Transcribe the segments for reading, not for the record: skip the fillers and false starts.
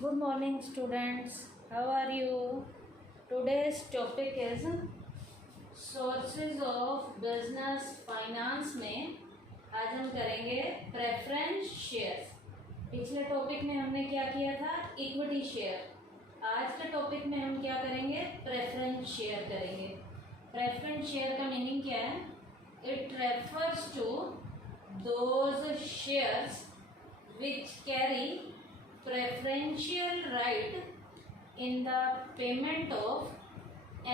Good morning, students. How are you? Today's topic is sources of business finance में आज हम करेंगे preference shares. पिछले टॉपिक में हमने क्या किया था? Equity share. आज के टॉपिक में हम क्या करेंगे? प्रेफरेंस शेयर करेंगे। प्रेफरेंस शेयर का मीनिंग क्या है? It refers to those shares which carry preferential right in the payment of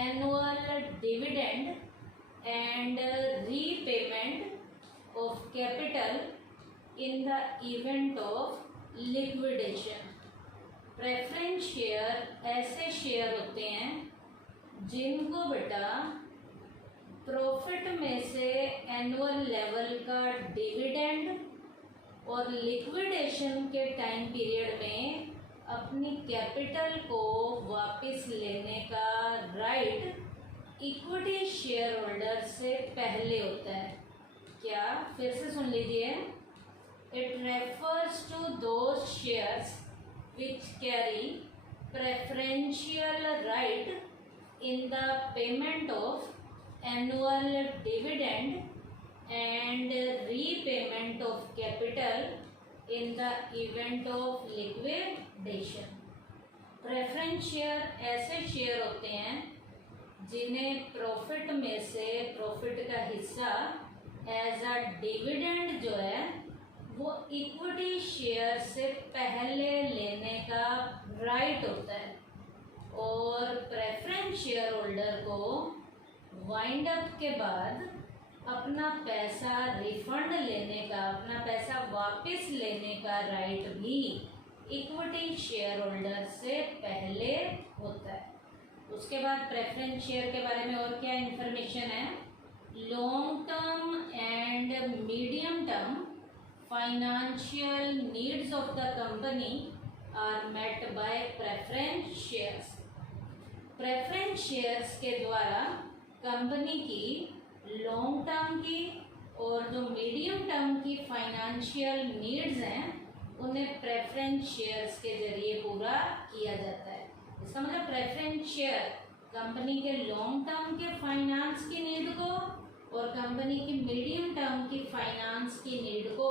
annual dividend and repayment of capital in the event of liquidation। Preference share ऐसे share होते हैं जिनको बेटा profit में से एनुअल लेवल का डिविडेंड और liquidation के टाइम पीरियड में अपनी कैपिटल को वापस लेने का राइट इक्विटी शेयर होल्डर से पहले होता है। क्या? फिर से सुन लीजिए। It refers to those shares which carry preferential right in the payment of annual dividend and repayment of capital in the event of liquidation। Preference share ऐसे शेयर होते हैं जिन्हें प्रॉफिट में से प्रॉफिट का हिस्सा एज अ डिविडेंड जो है वो इक्विटी शेयर से पहले लेने का राइट होता है और प्रेफरेंस शेयर होल्डर को वाइंड अप के बाद अपना पैसा रिफंड लेने का, अपना पैसा वापस लेने का राइट भी इक्विटी शेयर होल्डर से पहले होता है। उसके बाद प्रेफरेंस शेयर के बारे में और क्या इन्फॉर्मेशन है? Long term and medium term financial needs of the company are met by preference shares. Preference shares के द्वारा कंपनी की लॉन्ग टर्म की और जो मीडियम टर्म की फाइनेंशियल नीड्स हैं उन्हें प्रेफरेंस शेयर्स के जरिए पूरा किया जाता है। इसका मतलब प्रेफरेंस शेयर कंपनी के लॉन्ग टर्म के फाइनेंस की नीड को और कंपनी की मीडियम टर्म की फाइनेंस की नीड को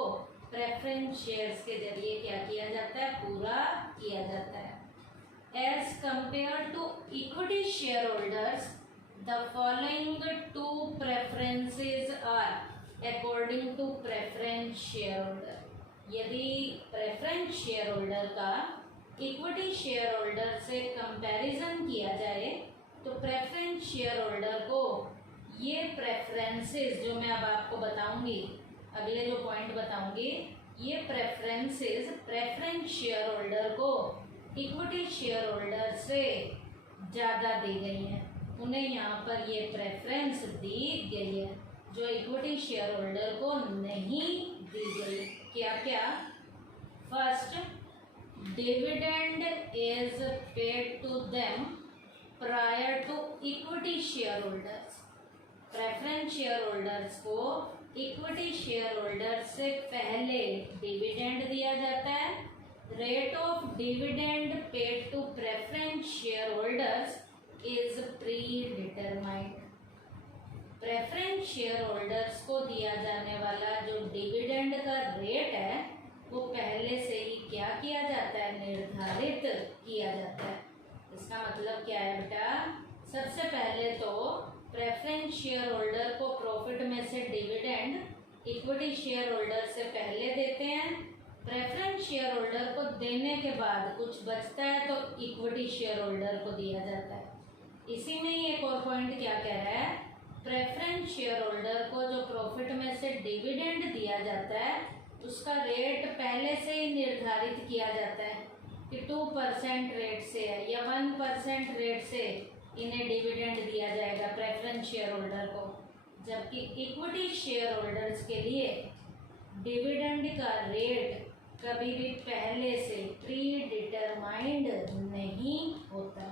प्रेफरेंस शेयर्स के जरिए क्या किया जाता है? पूरा किया जाता है। As compare to equity share holders the following two preferences are according to preference shareholder। यदि प्रेफरेंस शेयर होल्डर का इक्विटी शेयर होल्डर से कंपैरिजन किया जाए तो प्रेफरेंस शेयर होल्डर को ये प्रेफरेंसेस जो मैं अब आपको बताऊंगी, अगले जो पॉइंट बताऊंगी, ये प्रेफरेंसेस प्रेफरेंस शेयर होल्डर को इक्विटी शेयर होल्डर से ज़्यादा दी गई हैं। उन्हें यहाँ पर ये प्रेफरेंस दी गई है जो इक्विटी शेयर होल्डर को नहीं दी गई। क्या क्या? First, dividend is paid to them prior to equity share holders. Preference share holders को इक्विटी शेयर होल्डर से पहले डिविडेंड दिया जाता है। Rate of dividend paid to preference share holders is predetermined. Preference share holders को दिया जाने वाला जो डिविडेंड का रेट है वो पहले से ही क्या किया जाता है? निर्धारित किया जाता है। इसका मतलब क्या है बेटा? सबसे पहले तो प्रेफरेंस शेयर होल्डर को प्रॉफिट में से डिविडेंड इक्विटी शेयर होल्डर से पहले देते हैं। प्रेफरेंस शेयर होल्डर को देने के बाद कुछ बचता है तो इक्विटी शेयर होल्डर को दिया जाता है। इसी में ही एक और पॉइंट क्या कह रहा है? प्रेफरेंस शेयर होल्डर को जो प्रॉफिट में से डिविडेंड दिया जाता है उसका रेट पहले से ही निर्धारित किया जाता है कि 2% रेट से है या 1% रेट से इन्हें डिविडेंड दिया जाएगा प्रेफरेंस शेयर होल्डर को, जबकि इक्विटी शेयर होल्डर्स के लिए डिविडेंड का रेट कभी भी पहले से प्री डिटरमाइंड नहीं होता।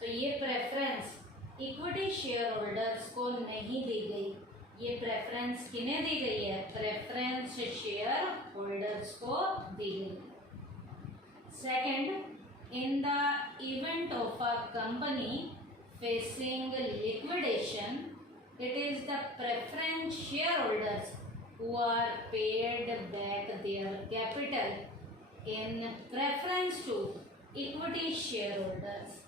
तो ये प्रेफरेंस इक्विटी शेयर होल्डर्स को नहीं दी गई। ये प्रेफरेंस किन्हें दी गई है? प्रेफरेंस शेयर होल्डर्स को दी गई। Second, in the event of a company facing liquidation, it is the preference shareholders who are paid back their capital in preference to equity shareholders.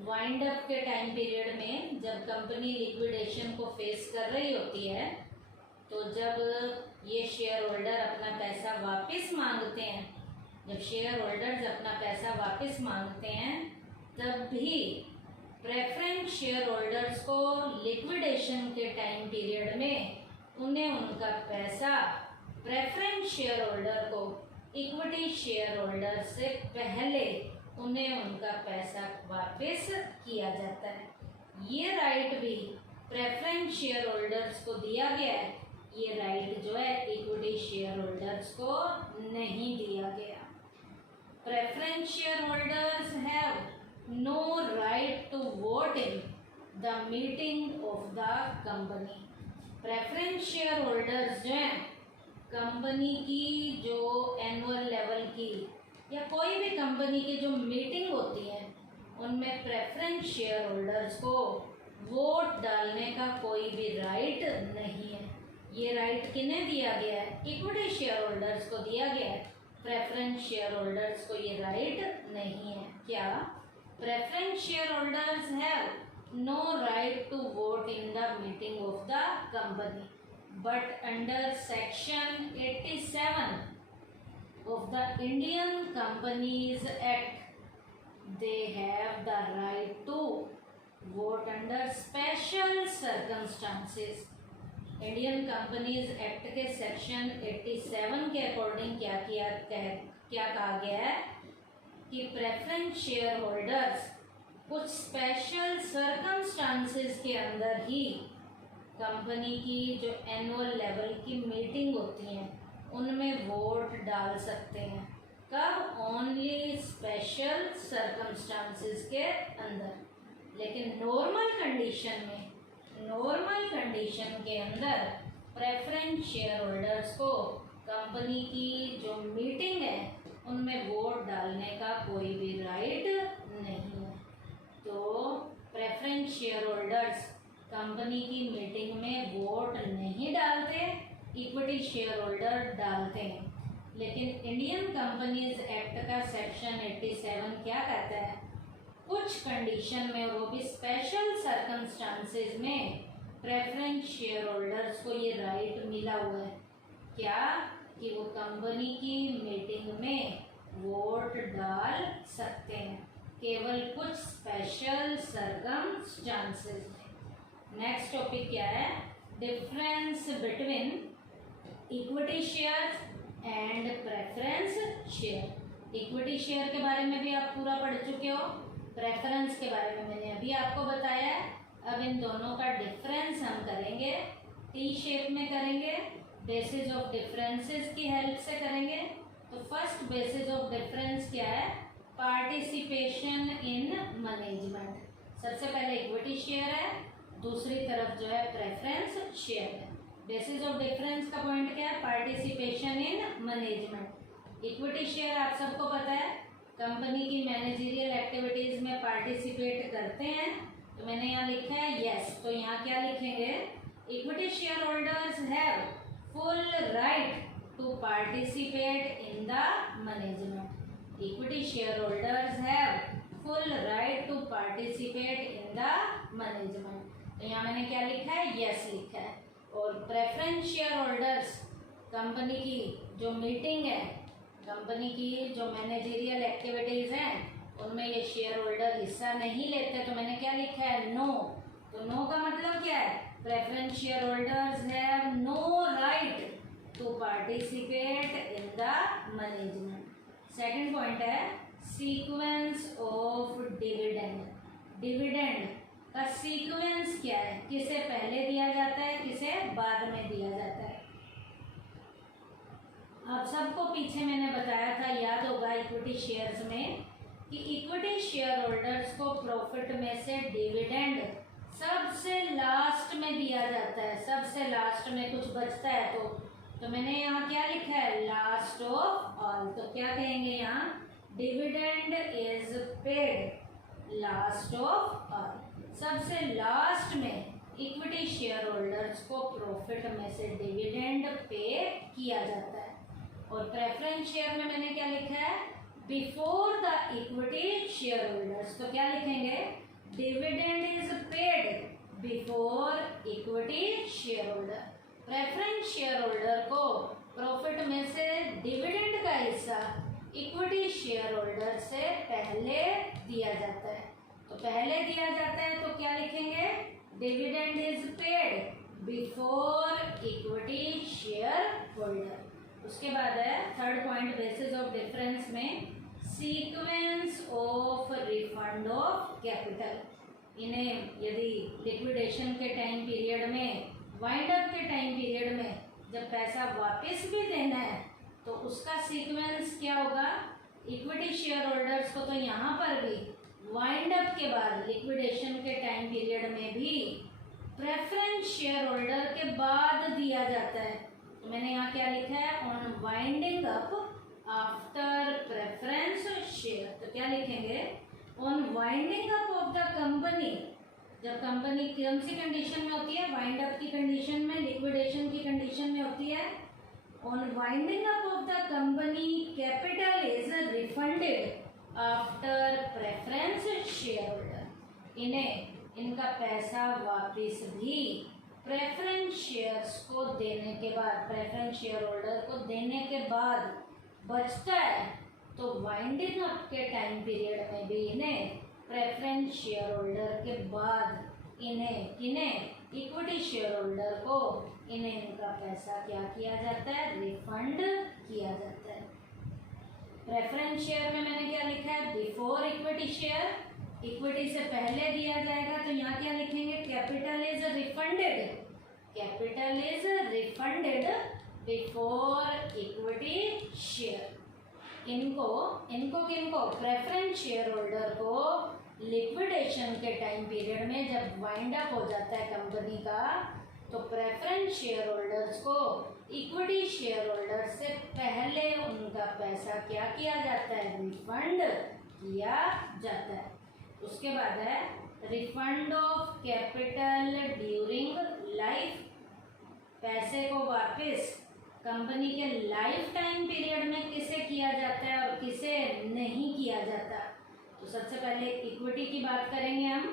Wind up के time period में जब company liquidation को face कर रही होती है, तो जब ये शेयर होल्डर अपना पैसा वापस मांगते हैं, जब शेयर होल्डर्स अपना पैसा वापस मांगते हैं, तब भी प्रेफरेंस शेयर होल्डर्स को लिक्विडेशन के टाइम पीरियड में उन्हें उनका पैसा प्रेफरेंस शेयर होल्डर को इक्विटी शेयर होल्डर से पहले उन्हें उनका पैसा वापस किया जाता है। ये राइट भी प्रेफरेंस शेयर होल्डर्स को दिया गया है, ये राइट जो है इक्विटी शेयर होल्डर्स को नहीं दिया गया। Preference share holders have no right to vote in the meeting of the company. Preference share holders जो हैं, कंपनी की जो एनुअल लेवल की या कोई भी कंपनी की जो मीटिंग होती है, उनमें प्रेफरेंस शेयर होल्डर्स को वोट डालने का कोई भी राइट नहीं है। ये राइट किन्हें दिया गया है? इक्विटी शेयर होल्डर्स को दिया गया है। प्रेफरेंस शेयर होल्डर्स को ये राइट नहीं है। क्या? Preference share holders have no right to vote in the meeting of the company, but under section 87 of the Indian Companies Act, they have the right to vote under special circumstances. Indian companies act के section 87 के according क्या कहा गया है कि preference share holders कुछ special circumstances के अंदर ही कंपनी की जो एनुअल लेवल की मीटिंग होती हैं उनमें वोट डाल सकते हैं। कब? ओनली स्पेशल सर्कमस्टांसेस के अंदर। लेकिन नॉर्मल कंडीशन के अंदर प्रेफरेंस शेयर होल्डर्स को कंपनी की जो मीटिंग है उनमें वोट डालने का कोई भी राइट नहीं है। तो प्रेफरेंस शेयर होल्डर्स कंपनी की मीटिंग में वोट नहीं डालते, इक्विटी शेयर होल्डर डालते हैं। लेकिन इंडियन कंपनीज एक्ट का सेक्शन 87 क्या कहता है? कुछ कंडीशन में, और वो भी स्पेशल सर्कमस्टांसेस में, प्रेफरेंस शेयर होल्डर्स को ये राइट मिला हुआ है। क्या? कि वो कंपनी की मीटिंग में वोट डाल सकते हैं, केवल कुछ स्पेशल सर्कमस्टांसेस में। नेक्स्ट टॉपिक क्या है? Difference between equity share and preference share. Equity share के बारे में भी आप पूरा पढ़ चुके हो, प्रेफरेंस के बारे में मैंने अभी आपको बताया है। अब इन दोनों का डिफरेंस हम करेंगे, टी शेप में करेंगे, बेसिस ऑफ डिफरेंसेस की हेल्प से करेंगे। तो फर्स्ट बेसिस ऑफ डिफरेंस क्या है? Participation in management. सबसे पहले इक्विटी शेयर है, दूसरी तरफ जो है प्रेफरेंस शेयर है। बेसिस ऑफ डिफरेंस का पॉइंट क्या है? Participation in management. Equity share आप सबको पता है कंपनी की मैनेजरियल एक्टिविटीज में पार्टिसिपेट करते हैं, तो मैंने यहाँ लिखा है यस। तो यहाँ क्या लिखेंगे? Equity share holders have full right to participate in the management. Equity share holders have full right to participate in the management. तो यहाँ मैंने क्या लिखा है? यस लिखा है। और प्रेफरेंस शेयर होल्डर्स कंपनी की जो मीटिंग है, कंपनी की जो मैनेजरियल एक्टिविटीज़ हैं, उनमें ये शेयर होल्डर हिस्सा नहीं लेते, तो मैंने क्या लिखा है? नो। तो नो का मतलब क्या है? Preference share holders have no right to participate in the management. Second point है सीक्वेंस ऑफ डिविडेंड। डिविडेंड का सीक्वेंस क्या है? किसे पहले दिया जाता है, किसे बाद में दिया जाता है? आप सबको पीछे मैंने बताया था, याद होगा इक्विटी शेयर्स में, कि इक्विटी शेयर होल्डर्स को प्रॉफिट में से डिविडेंड सबसे लास्ट में दिया जाता है। सबसे लास्ट में कुछ बचता है तो मैंने यहाँ क्या लिखा है? Last of all. तो क्या कहेंगे यहाँ? Dividend is paid last of all. सबसे लास्ट में इक्विटी शेयर होल्डर्स को प्रॉफिट में से डिविडेंड पे किया जाता है। और प्रेफरेंस शेयर में मैंने क्या लिखा है, before the equity share holders, तो क्या लिखेंगे, dividend is paid before equity share holder. Preference share holder को प्रॉफिट में से डिविडेंड का हिस्सा इक्विटी शेयर होल्डर से पहले दिया जाता है। तो पहले दिया जाता है तो क्या लिखेंगे, dividend is paid before equity share holder. उसके बाद है third point, basis of difference में sequence of refund of capital. इन्हें यदि लिक्विडेशन के टाइम पीरियड में, वाइंड अप के टाइम पीरियड में जब पैसा वापस भी देना है तो उसका सीक्वेंस क्या होगा, इक्विटी शेयर होल्डर्स को तो यहाँ पर भी वाइंड अप के बाद लिक्विडेशन के टाइम पीरियड में भी प्रेफरेंस शेयर होल्डर के बाद दिया जाता है। तो मैंने यहाँ क्या लिखा है, on winding up after preference share. तो क्या लिखेंगे, on winding up of the company, जब कंपनी कौन सी कंडीशन में होती है, वाइंड अप की कंडीशन में, लिक्विडेशन की कंडीशन में होती है। On winding up of the company capital is refunded after preference share holder. इनका पैसा वापस भी प्रेफरेंस शेयर्स को देने के बाद, प्रेफरेंस शेयर होल्डर को देने के बाद बचता है तो वाइंडिंग अप के टाइम पीरियड में भी इन्हें प्रेफरेंस शेयर होल्डर के बाद इन्हें इक्विटी शेयर होल्डर को इनका पैसा क्या किया जाता है, रिफंड किया जाता है। प्रेफरेंस शेयर में मैंने क्या लिखा है, बिफोर इक्विटी शेयर, इक्विटी से पहले दिया जाएगा। तो यहाँ क्या लिखेंगे, capital is refunded, capital is refunded before equity share. किनको प्रेफरेंस शेयर होल्डर को लिक्विडेशन के टाइम पीरियड में जब वाइंड अप हो जाता है कंपनी का, तो प्रेफरेंस शेयर होल्डर्स को इक्विटी शेयर होल्डर से पहले उनका पैसा क्या किया जाता है, रिफंड किया जाता है। उसके बाद है refund of capital during life. पैसे को वापस कंपनी के लाइफ टाइम पीरियड में किसे किया जाता है और किसे नहीं किया जाता। तो सबसे पहले इक्विटी की बात करेंगे हम।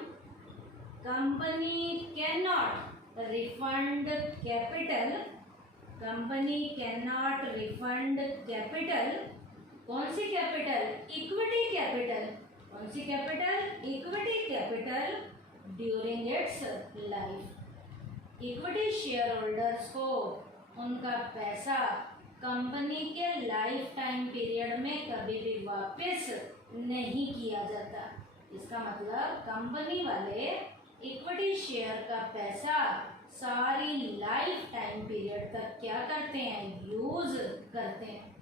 Company cannot refund capital, company cannot refund capital, कौन सी कैपिटल, इक्विटी कैपिटल, कौन सी capital, equity capital during its life. Equity share holders को उनका पैसा कंपनी के लाइफ टाइम पीरियड में कभी भी वापस नहीं किया जाता। इसका मतलब कंपनी वाले इक्विटी शेयर का पैसा सारी लाइफ टाइम पीरियड तक क्या करते हैं, यूज करते हैं।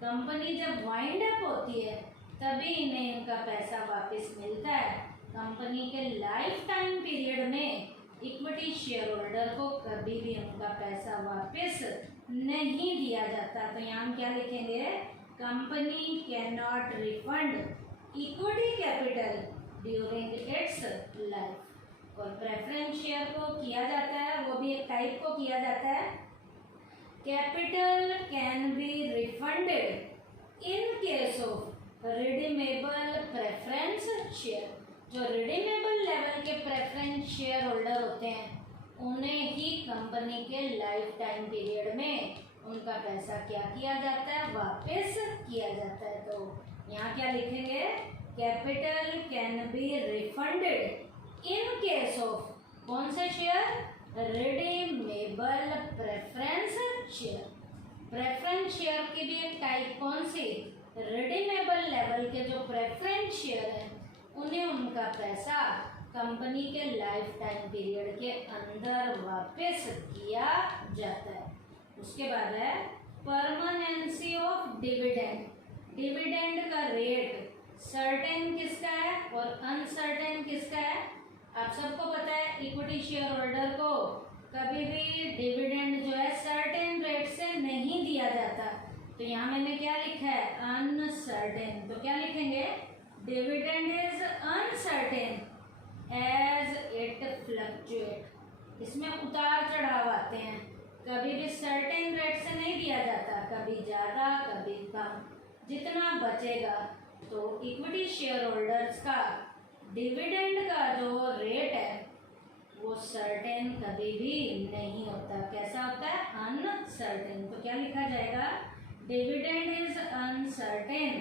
कंपनी जब वाइंड अप होती है तभी इन्हें इनका पैसा वापस मिलता है। कंपनी के लाइफ टाइम पीरियड में इक्विटी शेयर होल्डर को कभी भी उनका पैसा वापस नहीं दिया जाता। तो यहाँ हम क्या लिखेंगे, company cannot refund equity capital during its life. और प्रेफरेंस शेयर को किया जाता है, वो भी एक टाइप को किया जाता है, capital can be refunded in case of redeemable preference share. जो रिडीमेबल लेवल के प्रेफरेंस शेयर होल्डर होते हैं उन्हें ही कंपनी के लाइफ टाइम पीरियड में उनका पैसा क्या किया जाता है, वापस किया जाता है। तो यहाँ क्या लिखेंगे, capital can be refunded in case of कौन से share, redeemable preference share. Preference share की भी एक टाइप कौन सी, रिडीमेबल लेवल के जो प्रेफरेंस शेयर है उन्हें उनका पैसा कंपनी के लाइफ टाइम पीरियड के अंदर वापस किया जाता है। उसके बाद है परमानेंसी ऑफ डिविडेंड। डिविडेंड का रेट सर्टेन किसका है और अनसर्टेन किसका है। आप सबको पता है इक्विटी शेयर होल्डर को कभी भी डिविडेंड जो है सर्टेन रेट से नहीं दिया जाता। तो यहाँ मैंने क्या लिखा है, अनसर्टेन सर्टेन, तो क्या लिखेंगे, dividend is uncertain as it fluctuate. इसमें उतार चढ़ाव आते हैं, कभी भी सर्टेन रेट से नहीं दिया जाता, कभी ज़्यादा कभी कम, जितना बचेगा। तो इक्विटी शेयर होल्डर्स का डिविडेंड का जो रेट है वो सर्टेन कभी भी नहीं होता। कैसा होता है, अनसर्टेन। तो क्या लिखा जाएगा, dividend is uncertain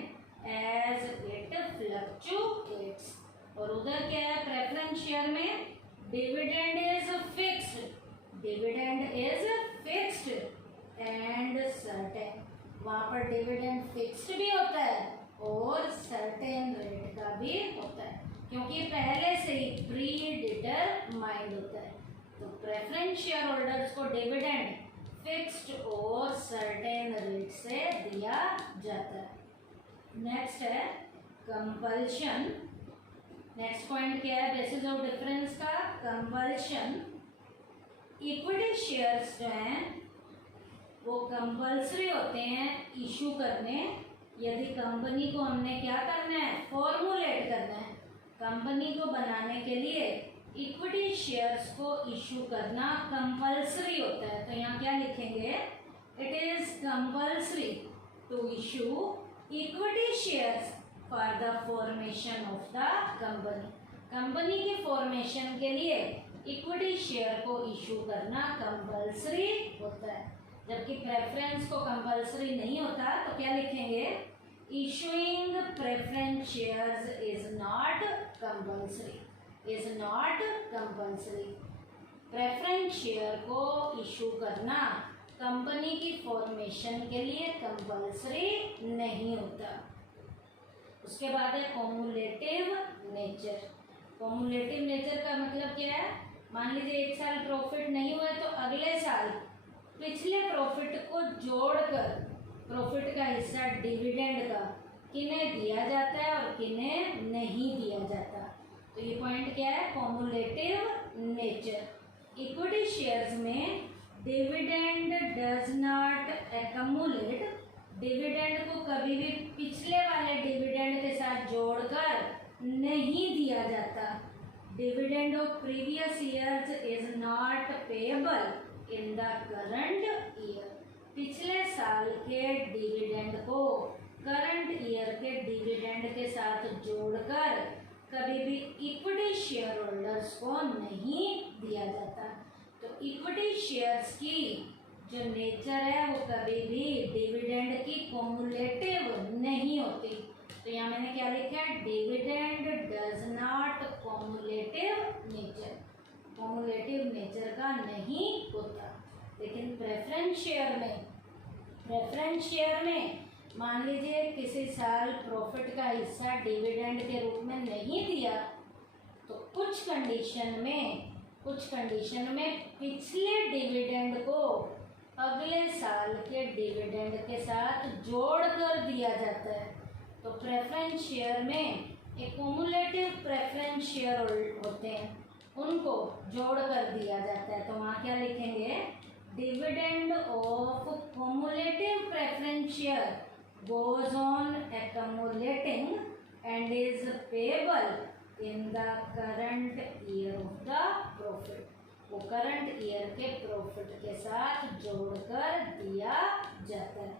as it fluctuates. और उधर क्या है, प्रेफरेंस शेयर में dividend is fixed, dividend is fixed and certain. वहाँ पर डिविडेंड फिक्स्ड भी होता है और सर्टेन रेट का भी होता है, क्योंकि पहले से ही प्री डिटरमाइंड होता है। तो प्रेफरेंस शेयर होल्डर्स को डिविडेंड फिक्स्ड और सर्टेन रेट से दिया जाता है। नेक्स्ट है कंपल्शन। नेक्स्ट पॉइंट क्या है, बेसिस ऑफ डिफरेंस का, कंपल्शन। इक्विटी शेयर्स जो हैं वो कंपल्सरी होते हैं इशू करने, यदि कंपनी को हमने क्या करना है, फॉर्मुलेट करना है। कंपनी को बनाने के लिए इक्विटी शेयर्स को इशू करना कंपल्सरी होता है। तो यहाँ क्या लिखेंगे, it is compulsory to issue equity shares for the formation of the company. Company के फॉर्मेशन के लिए इक्विटी शेयर को इशू करना कंपल्सरी होता है, जबकि प्रेफरेंस को कंपल्सरी नहीं होता। तो क्या लिखेंगे, issuing preference shares is not compulsory, is not compulsory. Preference share को इशू करना कंपनी की फॉर्मेशन के लिए कंपल्सरी नहीं होता। उसके बाद है कॉम्युलेटिव नेचर। कॉम्युलेटिव नेचर का मतलब क्या है, मान लीजिए एक साल प्रॉफिट नहीं हुआ तो अगले साल पिछले प्रॉफिट को जोड़कर प्रॉफिट का हिस्सा डिविडेंड का किन्हें दिया जाता है और किन्हें नहीं दिया जाता। तो ये पॉइंट क्या है, कॉम्युलेटिव नेचर। इक्विटी शेयर्स में dividend does not accumulate, dividend को कभी भी पिछले वाले डिविडेंड के साथ जोड़कर नहीं दिया जाता। Dividend of previous years is not payable in the current year. पिछले साल के डिविडेंड को करंट ईयर के डिविडेंड के साथ जोड़कर कभी भी इक्विटी शेयर होल्डर्स को नहीं दिया जाता। तो इक्विटी शेयर्स की जो नेचर है वो कभी भी डिविडेंड की कॉम्युलेटिव नहीं होती। तो यहाँ मैंने क्या लिखा है, dividend does not cumulative nature, cumulative nature का नहीं होता। लेकिन प्रेफरेंस शेयर में मान लीजिए किसी साल प्रॉफिट का हिस्सा डिविडेंड के रूप में नहीं दिया, तो कुछ कंडीशन में पिछले डिविडेंड को अगले साल के डिविडेंड के साथ जोड़कर दिया जाता है। तो प्रेफरेंस शेयर में एक कॉम्युलेटिव प्रेफरेंस शेयर होते हैं, उनको जोड़कर दिया जाता है। तो वहाँ क्या लिखेंगे, dividend of cumulative preference share goes on accumulating and is payable in the current year of the profit। वो करंट ईयर के प्रॉफिट के साथ जोड़कर दिया जाता है,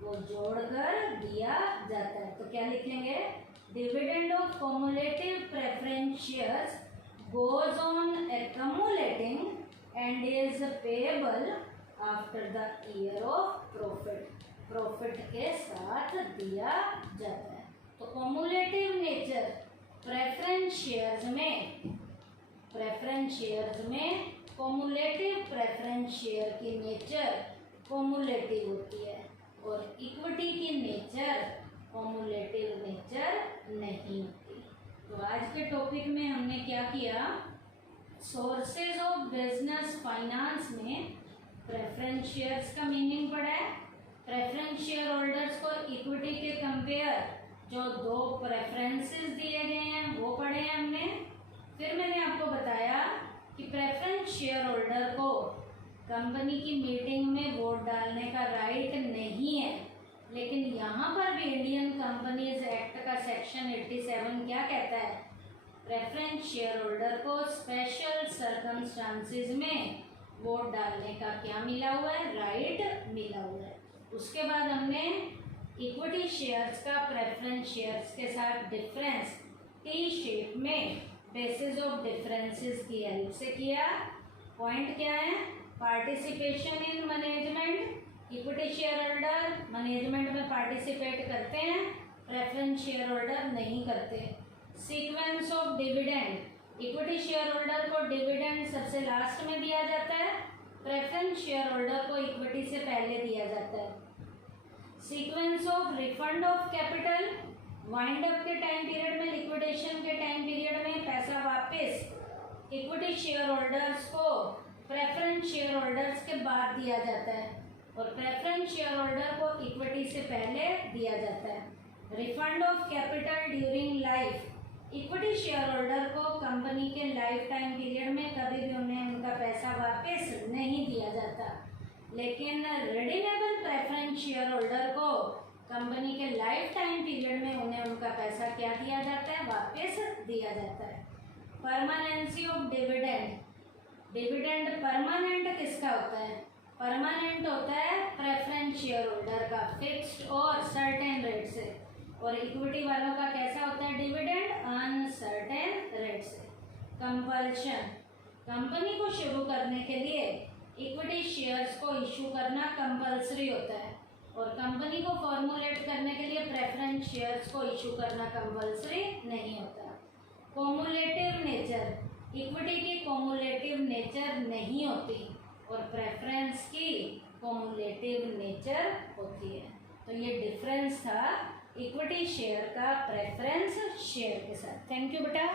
वो जोड़कर दिया जाता है। तो क्या लिखेंगे, dividend of cumulative preference shares goes on accumulating and is payable after the year of profit। Profit के साथ दिया जाता है। तो कॉम्युलेटिव नेचर प्रेफरेंस शेयर्स में कॉम्युलेटिव प्रेफरेंस शेयर की नेचर कॉम्युलेटिव होती है और इक्विटी की नेचर कॉम्युलेटिव नेचर नहीं होती। तो आज के टॉपिक में हमने क्या किया, सोर्सेज ऑफ बिजनेस फाइनेंस में प्रेफरेंस शेयर्स का मीनिंग पढ़ा है। प्रेफरेंस शेयर होल्डर्स को इक्विटी के कंपेयर जो दो प्रेफरेंसेस दिए गए हैं वो पढ़े हैं हमने। फिर मैंने आपको बताया कि प्रेफरेंस शेयर होल्डर को कंपनी की मीटिंग में वोट डालने का राइट नहीं है, लेकिन यहाँ पर भी इंडियन कंपनीज एक्ट का सेक्शन 87 क्या कहता है? प्रेफरेंस शेयर होल्डर को स्पेशल सर्कमस्टांसिस में वोट डालने का क्या मिला हुआ है? राइट मिला हुआ है। उसके बाद हमने इक्विटी शेयर्स का प्रेफरेंस शेयर्स के साथ डिफरेंस टी शेप में बेसिस ऑफ डिफरेंसेस की हेल्प से किया। पॉइंट क्या है? Participation in management, equity share holder management में पार्टिसिपेट करते हैं, प्रेफरेंस शेयर होल्डर नहीं करते। Sequence of dividend, equity share holder को डिविडेंड सबसे लास्ट में दिया जाता है, प्रेफरेंस शेयर होल्डर को इक्विटी से पहले दिया जाता है। Sequence of refund of capital, wind up के टाइम पीरियड में, लिक्विडेशन के टाइम पीरियड में पैसा वापस इक्विटी शेयर होल्डर्स को प्रेफरेंस शेयर होल्डर्स के बाद दिया जाता है और प्रेफरेंस शेयर होल्डर को इक्विटी से पहले दिया जाता है। Refund of capital during life, equity share holder को कंपनी के लाइफ टाइम पीरियड में कभी भी उन्हें उनका पैसा वापस नहीं दिया जाता, लेकिन रिडीमेबल प्रेफरेंस शेयर होल्डर को कंपनी के लाइफ टाइम पीरियड में उन्हें उनका पैसा क्या दिया जाता है? वापस दिया जाता है। Permanency of dividend, dividend permanent किसका होता है? परमानेंट होता है प्रेफरेंस शेयर होल्डर का, फिक्स्ड और सर्टेन रेट से, और इक्विटी वालों का कैसा होता है डिविडेंड? अनसर्टेन रेट से। कंपल्शन, कंपनी को शुरू करने के लिए इक्विटी शेयर्स को इशू करना कंपल्सरी होता है और कंपनी को फॉर्मुलेट करने के लिए प्रेफरेंस शेयर्स को इशू करना कंपल्सरी नहीं होता। कोमुलेटिव नेचर, इक्विटी की कोमुलेटिव नेचर नहीं होती और प्रेफरेंस की कोमुलेटिव नेचर होती है। तो ये डिफरेंस था इक्विटी शेयर का प्रेफरेंस शेयर के साथ। थैंक यू बेटा।